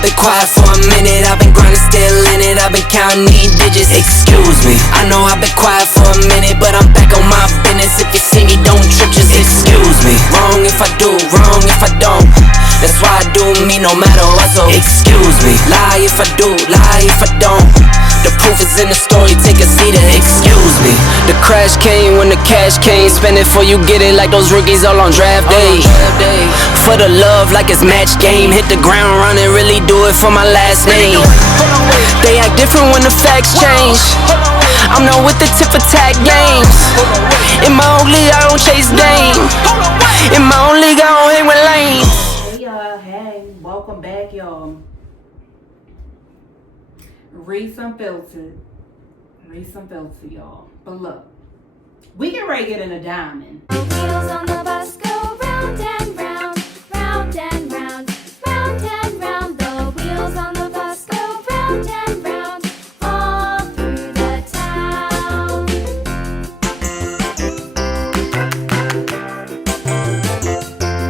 I've been quiet for a minute, I've been grinding, still in it, I've been counting these digits. Excuse me, I know I've been quiet for a minute, but I'm back on my business. If you see me, don't trip, just excuse me. Wrong if I do, wrong if I don't. That's why I do me no matter what, so excuse me. Lie if I do, lie if I don't. The proof is in the story, take a seat and excuse me. The crash came when the cash came. Spend it before you get it like those rookies all on draft day. For the love like it's match game. Hit the ground running, really do it for my last name. They act different when the facts change. I'm not with the tip for tag games. In my own league, I don't chase game. In my own league, I don't hang with lanes. Hey y'all, hey, welcome back y'all. Reese Unfiltered. Reese Unfiltered, y'all. But look, we can ready get in a diamond. The wheels on the bus go round and round, round and round, round and round. The wheels on the bus go round and round, all through the town.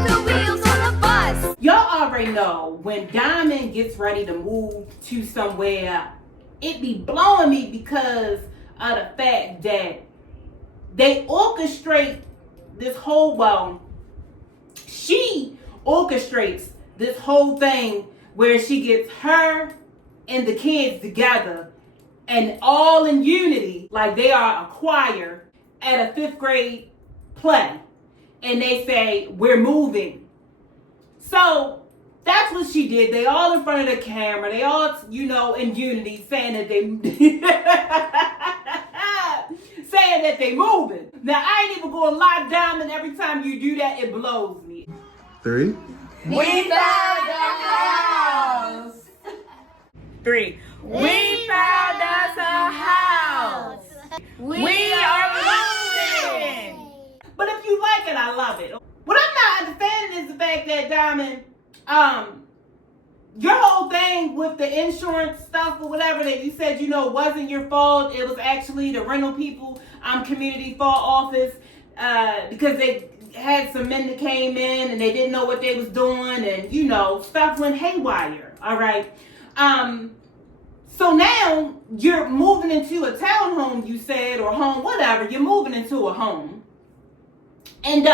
The wheels on the bus. Y'all already know when Diamond gets ready to move to somewhere, it be blowing me because of the fact that they orchestrate this whole, she orchestrates this whole thing where she gets her and the kids together and all in unity, like they are a choir at a 5th grade play. And they say, we're moving. So that's what she did. They all in front of the camera. They all, in unity saying that they moving. Now, I ain't even going to lie, Diamond. Every time you do that, it blows me. 3. We found the house. 3. We found us a house. We are moving. But if you like it, I love it. What I'm not understanding is the fact that, Diamond, your whole thing with the insurance stuff or whatever that you said, wasn't your fault. It was actually the rental people, community fault office, because they had some men that came in and they didn't know what they was doing and, stuff went haywire. All right. So now you're moving into a townhome, you said, or home, whatever. You're moving into a home. And,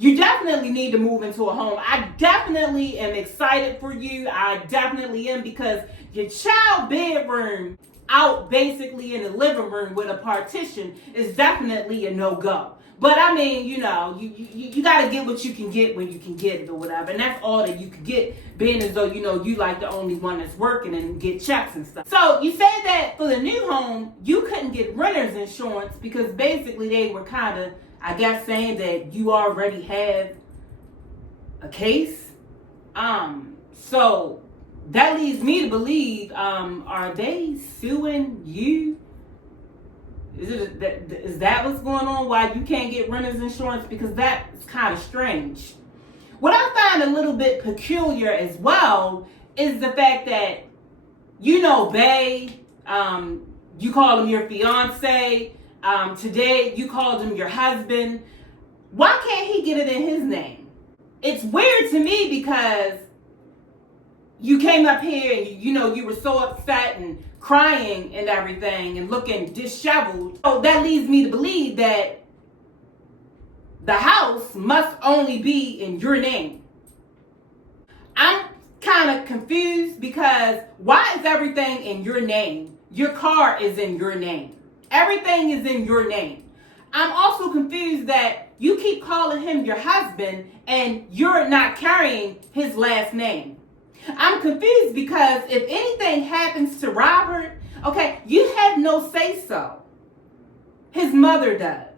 you definitely need to move into a home. I definitely am excited for you. I definitely am, because your child bedroom out basically in the living room with a partition is definitely a no-go. But I mean, you got to get what you can get when you can get it or whatever. And that's all that you could get, being as though, you like the only one that's working and get checks and stuff. So you said that for the new home, you couldn't get renter's insurance because basically they were kind of, I guess, saying that you already have a case. So that leads me to believe, are they suing you? Is that what's going on? Why you can't get renter's insurance? Because that's kind of strange. What I find a little bit peculiar as well is the fact that, Bae, you call him your fiance. Today you called him your husband. Why can't he get it in his name? It's weird to me because you came up here and you were so upset and crying and everything and looking disheveled. So that leads me to believe that the house must only be in your name. I'm kind of confused because why is everything in your name? Your car is in your name. Everything is in your name. I'm also confused that you keep calling him your husband and you're not carrying his last name. I'm confused because if anything happens to Robert, okay, you have no say-so. His mother does.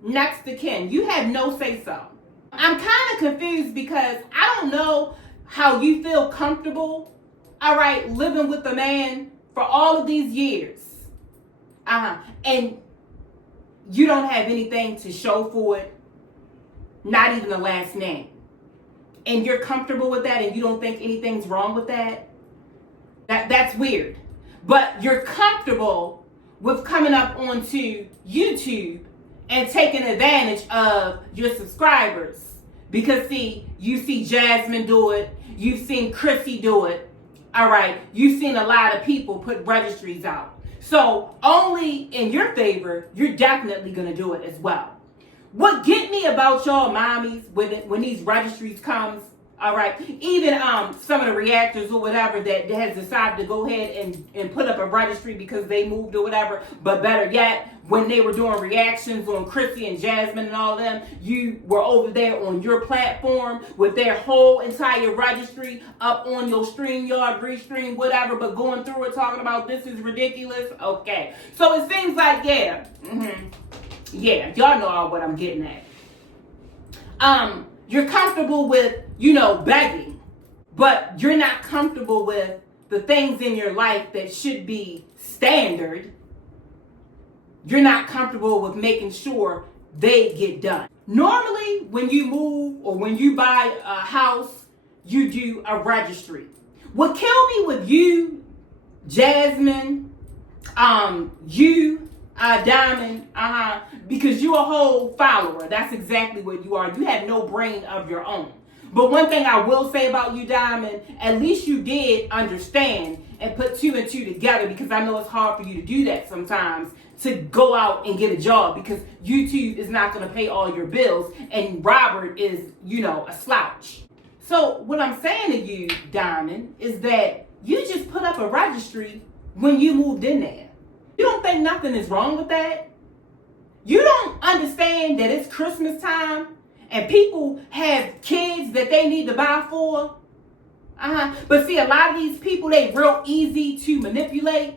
Next to kin. You have no say-so. I'm kind of confused because I don't know how you feel comfortable, all right, living with a man for all of these years. And you don't have anything to show for it, not even a last name. And you're comfortable with that and you don't think anything's wrong with that? That's weird. But you're comfortable with coming up onto YouTube and taking advantage of your subscribers. Because see, you see Jasmine do it, you've seen Chrissy do it, all right, you've seen a lot of people put registries out. So only in your favor, you're definitely going to do it as well. What get me about y'all mommies when these registries comes, all right, even some of the reactors or whatever that has decided to go ahead and put up a registry because they moved or whatever, but better yet, when they were doing reactions on Chrissy and Jasmine and all them, you were over there on your platform with their whole entire registry up on your StreamYard, Restream, whatever, but going through it talking about this is ridiculous. Okay. So it seems like, yeah, y'all know what I'm getting at. You're comfortable with, begging, but you're not comfortable with the things in your life that should be standard. You're not comfortable with making sure they get done. Normally, when you move or when you buy a house, you do a registry. What killed me with you, Jasmine, you, Diamond, because you're a whole follower. That's exactly what you are. You have no brain of your own. But one thing I will say about you, Diamond, at least you did understand and put two and two together, because I know it's hard for you to do that sometimes, to go out and get a job because YouTube is not going to pay all your bills and Robert is, a slouch. So what I'm saying to you, Diamond, is that you just put up a registry when you moved in there. You don't think nothing is wrong with that? You don't understand that it's Christmas time and people have kids that they need to buy for? But see, a lot of these people, they real easy to manipulate.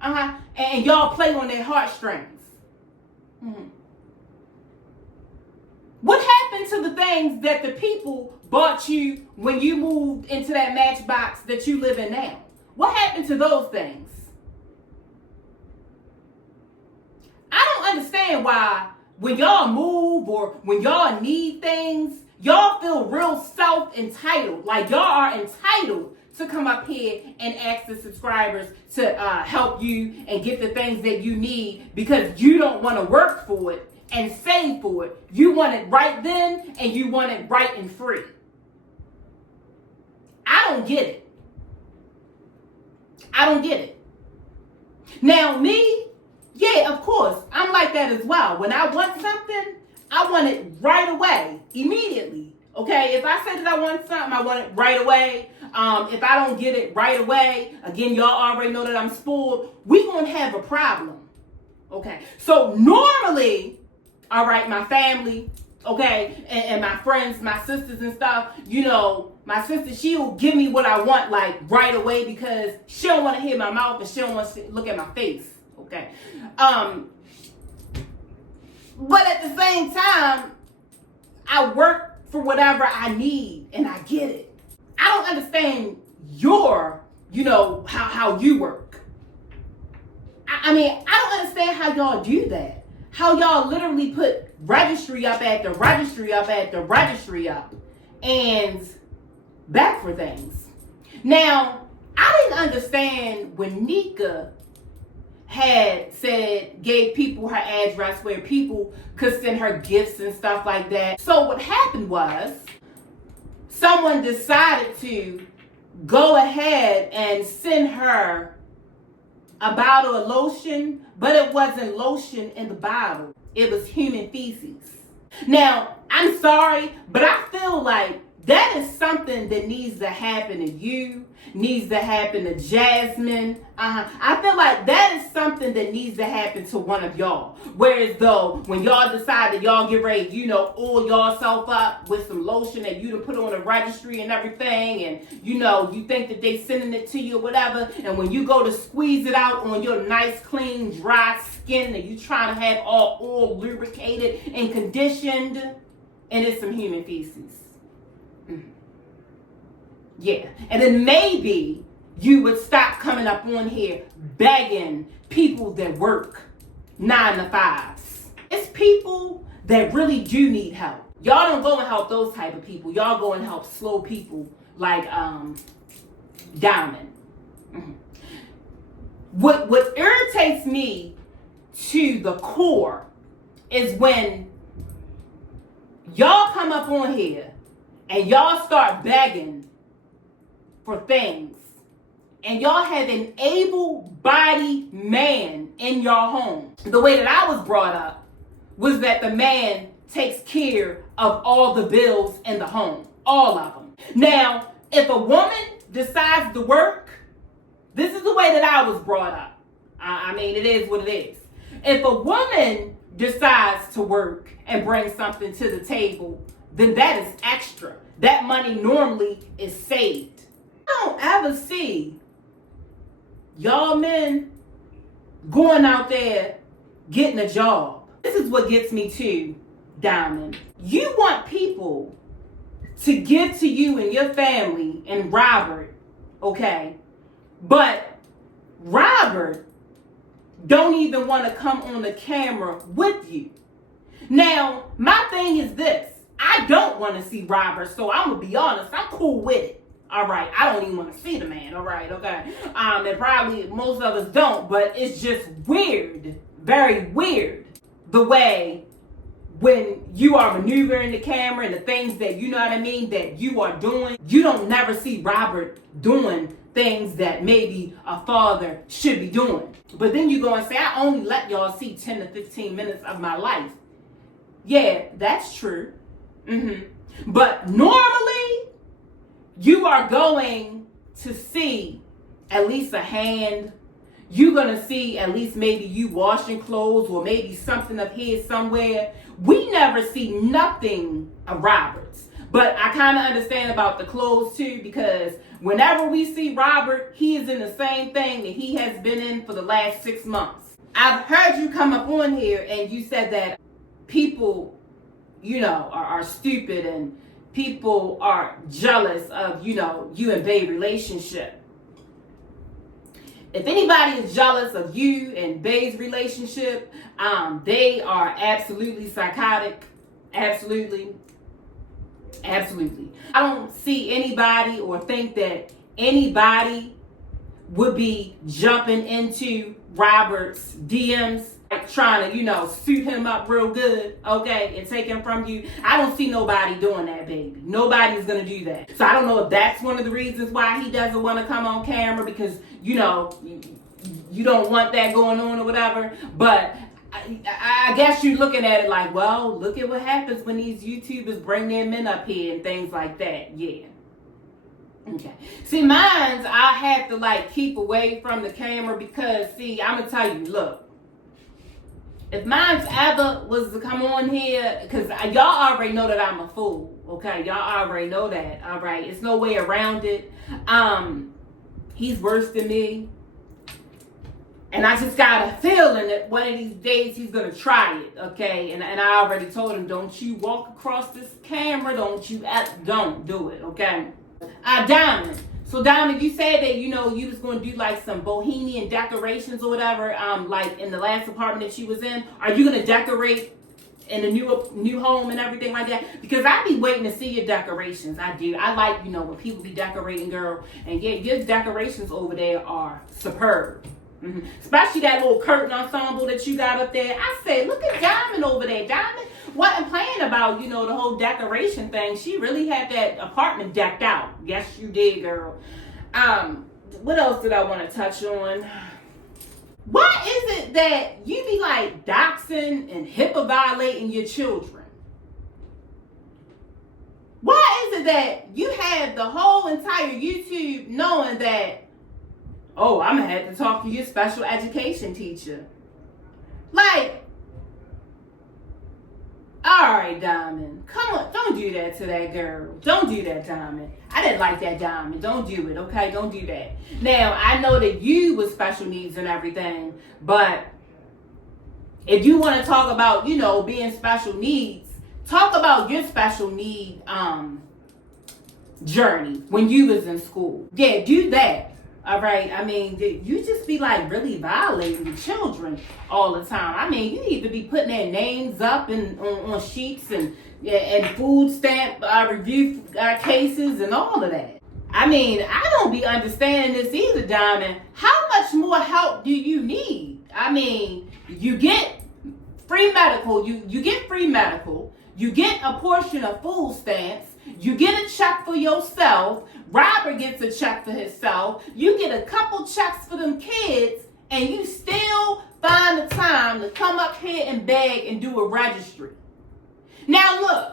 And y'all play on their heartstrings. What happened to the things that the people bought you when you moved into that matchbox that you live in now? What happened to those things? I don't understand why when y'all move or when y'all need things, y'all feel real self-entitled. Like y'all are entitled to come up here and ask the subscribers to help you and get the things that you need because you don't want to work for it and save for it. You want it right then and you want it right and free. I don't get it. I don't get it. Now me, yeah, of course, I'm like that as well. When I want something, I want it right away, immediately. Okay, if I say that I want something, I want it right away. If I don't get it right away, again, y'all already know that I'm spoiled, we gonna have a problem. Okay, so normally, all right, my family, okay, and my friends, my sisters and stuff, my sister, she'll give me what I want like right away because she don't want to hear my mouth and she don't want to look at my face. Okay, but at the same time, I work for whatever I need and I get it. I don't understand your, how you work. I mean, I don't understand how y'all do that. How y'all literally put registry up at the registry up at the registry up and back for things. Now, I didn't understand when Nika had gave people her address where people could send her gifts and stuff like that. So what happened was someone decided to go ahead and send her a bottle of lotion, but it wasn't lotion in the bottle. It was human feces. Now, I'm sorry, but I feel like that is something that needs to happen to you, needs to happen to Jasmine. I feel like that is something that needs to happen to one of y'all. Whereas though, when y'all decide that y'all get ready, oil yourself up with some lotion that you done put on the registry and everything, and you think that they sending it to you or whatever, and when you go to squeeze it out on your nice, clean, dry skin that you trying to have all oil lubricated and conditioned, and it's some human feces. Yeah, and then maybe you would stop coming up on here begging people that work 9 to 5s. It's people that really do need help. Y'all don't go and help those type of people. Y'all go and help slow people like Diamond. What irritates me to the core is when y'all come up on here and y'all start begging for things and y'all have an able-bodied man in your home. The way that I was brought up was that the man takes care of all the bills in the home, all of them. Now, if a woman decides to work, this is the way that I was brought up. I mean, it is what it is. If a woman decides to work and bring something to the table, then that is extra. That money normally is saved. I don't ever see y'all men going out there getting a job. This is what gets me to Diamond. You want people to give to you and your family and Robert, okay? But Robert don't even want to come on the camera with you. Now, my thing is this. I don't want to see Robert, so I'm going to be honest. I'm cool with it. All right. I don't even want to see the man. All right. Okay. And probably most of us don't, but it's just weird. Very weird. The way when you are maneuvering the camera and the things that, you know what I mean, that you are doing, you don't never see Robert doing things that maybe a father should be doing. But then you go and say, I only let y'all see 10 to 15 minutes of my life. Yeah, that's true. But normally, you are going to see at least a hand. You're going to see at least maybe you washing clothes or maybe something of his somewhere. We never see nothing of Robert's. But I kind of understand about the clothes too, because whenever we see Robert, he is in the same thing that he has been in for the last 6 months. I've heard you come up on here and you said that people, you know, are stupid and people are jealous of, you know, you and Bae's relationship. If anybody is jealous of you and Bae's relationship, they are absolutely psychotic. Absolutely. I don't see anybody or think that anybody would be jumping into Robert's DMs, like trying to, you know, suit him up real good, okay, and take him from you. I don't see nobody doing that, baby. Nobody's going to do that. So I don't know if that's one of the reasons why he doesn't want to come on camera, because, you know, you don't want that going on or whatever. But I guess you're looking at it like, well, look at what happens when these YouTubers bring their men up here and things like that. Yeah. Okay. See, mine's I have to like keep away from the camera because, see, I'm going to tell you, look, if mine's ever was to come on here, because y'all already know that I'm a fool, okay? Y'all already know that, all right? It's no way around it. He's worse than me. And I just got a feeling that one of these days he's going to try it, okay? And I already told him, don't you walk across this camera. Don't do it, okay? Diamond. So, Diamond, you said that, you know, you was going to do, like, some bohemian decorations or whatever, like, in the last apartment that she was in. Are you going to decorate in the new home and everything like that? Because I be waiting to see your decorations. I do. I like, you know, when people be decorating, girl. And, yeah, your decorations over there are superb. Especially that little curtain ensemble that you got up there. I said, look at Diamond over there. Diamond wasn't playing about, you know, the whole decoration thing. She really had that apartment decked out. Yes, you did, girl. What else did I want to touch on? Why is it that you be like doxing and HIPAA violating your children? Why is it that you have the whole entire YouTube knowing that, oh, I'm going to have to talk to your special education teacher? Like, all right, Diamond. Come on. Don't do that to that girl. Don't do that, Diamond. I didn't like that, Diamond. Don't do it, okay? Don't do that. Now, I know that you with special needs and everything, but if you want to talk about, you know, being special needs, talk about your special need journey when you was in school. Yeah, do that. All right, I mean, you just be like really violating the children all the time. I mean, you need to be putting their names up and on sheets and food stamp review cases and all of that. I mean, I don't be understanding this either, Diamond. How much more help do you need? I mean, you get free medical. You get free medical. You get a portion of food stamps. You get a check for yourself. Robert gets a check for himself. You get a couple checks for them kids, and you still find the time to come up here and beg and do a registry. Now look,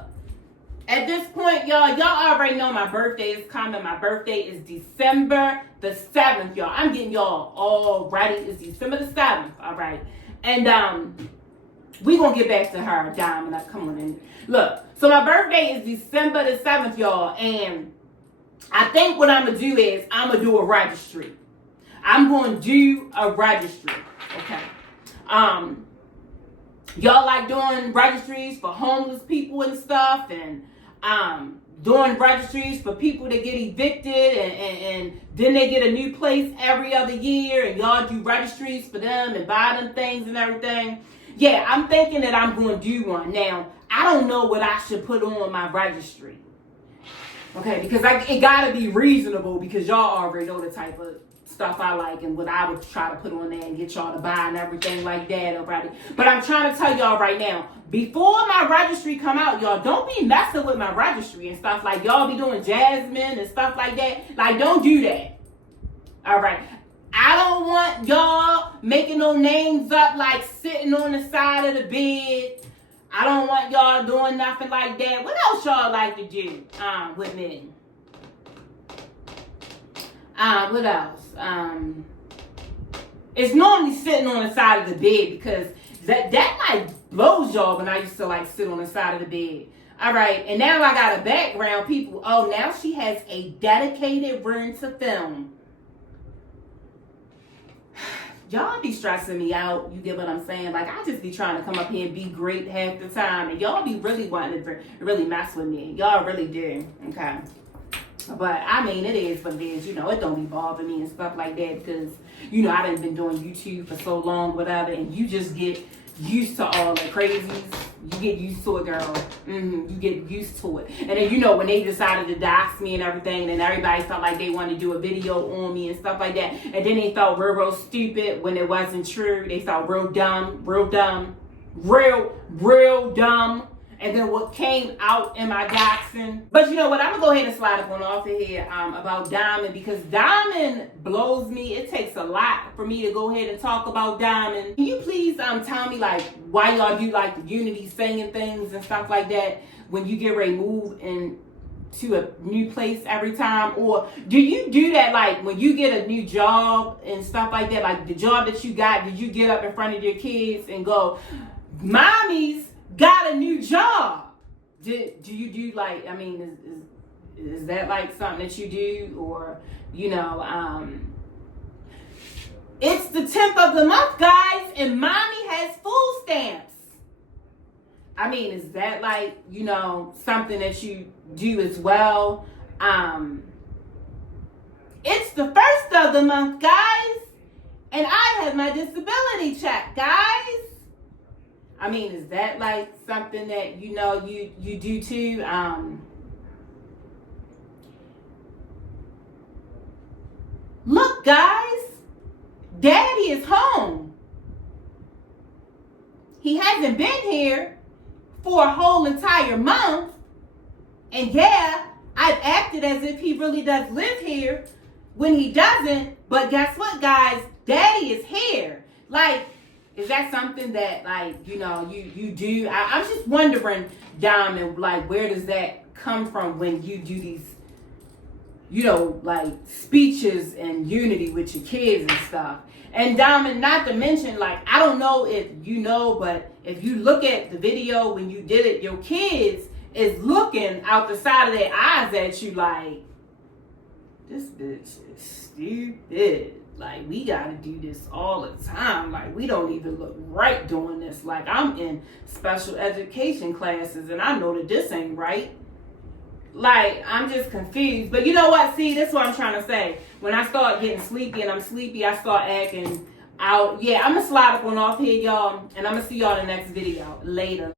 at this point, y'all already know my birthday is coming. My birthday is December the 7th, y'all. I'm getting y'all all ready. It's December the 7th, all right? And we gonna get back to her, Diamond. Come on in. Look, so my birthday is December the 7th, y'all, and I think what I'm gonna do is I'm gonna do a registry. I'm gonna do a registry, okay? Y'all like doing registries for homeless people and stuff, and doing registries for people that get evicted and then they get a new place every other year, and y'all do registries for them and buy them things and everything. Yeah, I'm thinking that I'm going to do one. Now, I don't know what I should put on my registry. Okay, because it got to be reasonable, because y'all already know the type of stuff I like and what I would try to put on there and get y'all to buy and everything like that already. But I'm trying to tell y'all right now, before my registry come out, y'all don't be messing with my registry and stuff like y'all be doing Jasmine and stuff like that. Like, don't do that. All right. I don't want y'all making no names up like sitting on the side of the bed. I don't want y'all doing nothing like that. What else y'all like to do with me? What else? It's normally sitting on the side of the bed, because that like blows y'all when I used to like sit on the side of the bed. All right, and now I got a background. People, oh, now she has a dedicated room to film. Y'all be stressing me out. You get what I'm saying? Like, I just be trying to come up here and be great half the time, and y'all be really wanting to really mess with me. Y'all really do. Okay. But, I mean, it is what it is. You know, it don't be bothering me and stuff like that, because, you know, I done been doing YouTube for so long, whatever, and you just get used to all the crazies. You get used to it, girl. You get used to it. And then, you know, when they decided to dox me and everything, and everybody felt like they wanted to do a video on me and stuff like that, and then they felt real stupid when it wasn't true. They felt real dumb. And then what came out in my doxing. But you know what? I'm going to go ahead and slide up on off of here about Diamond, because Diamond blows me. It takes a lot for me to go ahead and talk about Diamond. Can you please tell me, like, why y'all do, like, the unity singing things and stuff like that when you get ready to move into a new place every time? Or do you do that, like, when you get a new job and stuff like that? Like, the job that you got, did you get up in front of your kids and go, "Mommy's got a new job"? Do you do, like, I mean, is that like something that you do? Or, you know, it's the 10th of the month, guys, and Mommy has food stamps. I mean, is that like, you know, something that you do as well? It's the 1st of the month, guys, and I have my disability check, guys. I mean, is that like something that, you know, you do too? Look, guys, Daddy is home. He hasn't been here for a whole entire month. And yeah, I've acted as if he really does live here when he doesn't. But guess what, guys? Daddy is here. Like, is that something that, like, you know, you do? I'm just wondering, Diamond, like, where does that come from when you do these, you know, like, speeches and unity with your kids and stuff? And Diamond, not to mention, like, I don't know if you know, but if you look at the video when you did it, your kids is looking out the side of their eyes at you like, this bitch is stupid. Like, we gotta do this all the time. Like, we don't even look right doing this. Like, I'm in special education classes and I know that this ain't right. Like, I'm just confused. But you know what? See, this is what I'm trying to say. When I start getting sleepy and I'm sleepy, I start acting out. Yeah, I'm gonna slide up on off here, y'all. And I'm gonna see y'all in the next video. Later.